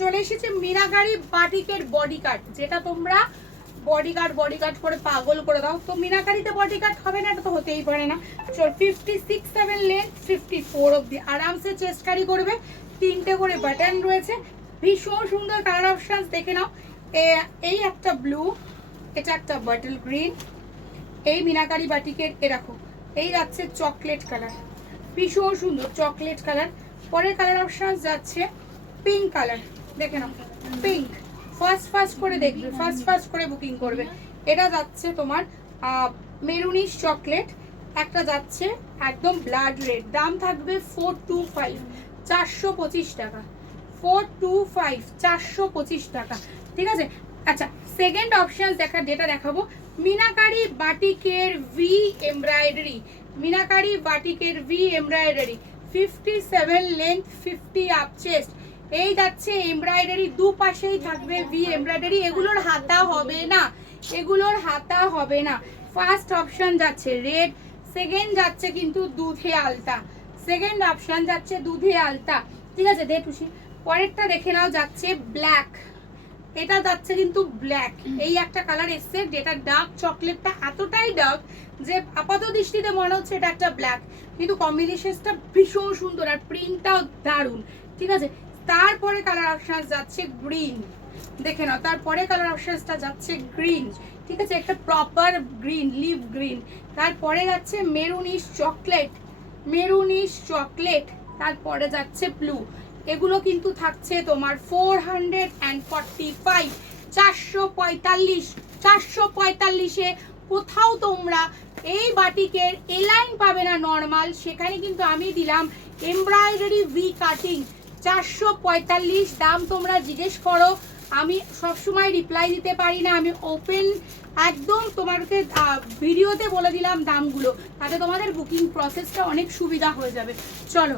চলে এসেছে মিনাকারি বাটিকের বডি কাট, যেটা তোমরা বডি কাট করে পাগল করে দাও। তো মিনাকারিতে বডি কাট হবে না, এটা তো হতেই পারে না। চল 56-7 লেন্থ, 54 অবধি আরামসে চেস্ট ক্যারি করবে। তিনটে করে বাটন রয়েছে, ভীষণ সুন্দর কালার অপশনস দেখে নাও। এই একটা ব্লু, এটা একটা বটল গ্রিন, এই মিনাকারি বাটিকের এরকম এই যাচ্ছে চকলেট কালার, ভীষণ সুন্দর চকলেট কালার। পরের কালার অপশনস যাচ্ছে পিঙ্ক কালার, দেখে নাও পিঙ্ক। ফার্স্ট করে দেখবে, ফার্স্ট করে বুকিং করবে। এটা যাচ্ছে তোমার মেরুনিশ চকলেট, একটা যাচ্ছে একদম ব্লাড রেড। দাম থাকবে 425, 425 টাকা। 425, 425 টাকা, ঠিক আছে। আচ্ছা, সেকেন্ড অপশন যেটা দেখাবো মিনাকারি বাটিকের ভি এমব্রয়ডারি। মিনাকারি বাটিকের V embroidery 57 length, 50 up chest. এই যাচ্ছে এমব্রয়ডারি, দুপাশেই থাকবে ভি এমব্রয়ডারি। এগুলোর হাতা হবে না, এগুলোর হাতা হবে না। ফার্স্ট অপশন যাচ্ছে রেড, সেকেন্ড যাচ্ছে কিন্তু দুধে আলতা, সেকেন্ড অপশন যাচ্ছে দুধে আলতা, ঠিক আছে। দেখুছি পরেরটা দেখে নাও, যাচ্ছে ব্ল্যাক, এটা যাচ্ছে কিন্তু ব্ল্যাক। এই একটা কালার এসছে যেটা ডার্ক চকলেটটা এতটাই ডার্ক যে আপাত দৃষ্টিতে মনে হচ্ছে এটা একটা ব্ল্যাক, কিন্তু কম্বিনেশনটা ভীষণ সুন্দর আর প্রিন্টটাও দারুণ, ঠিক আছে। তারপরে কালার অপশন যাচ্ছে গ্রিন, দেখে নাও। তারপরে কালার অপশনটা যাচ্ছে গ্রিন, ঠিক আছে, একটা প্রপার গ্রিন, লিভ গ্রিন। তারপরে যাচ্ছে মেরুনিশ চকলেট, মেরুনিশ চকলেট। তারপরে যাচ্ছে ব্লু। এগুলো কিন্তু থাকছে তোমার 445, 445, 445-এ। কোথাও তোমরা এই বাটিকের এলাইন পাবে না নর্মাল, সেখানে কিন্তু আমি দিলাম এমব্রয়ডারি ভি কাটিং। 445 দাম, তোমরা জিজ্ঞেস করো, আমি সবসময় রিপ্লাই দিতে পারি না, আমি ওপেন একদম তোমাকে ভিডিওতে বলে দিলাম দামগুলো, তাতে তোমাদের বুকিং প্রসেসটা অনেক সুবিধা হয়ে যাবে। চলো।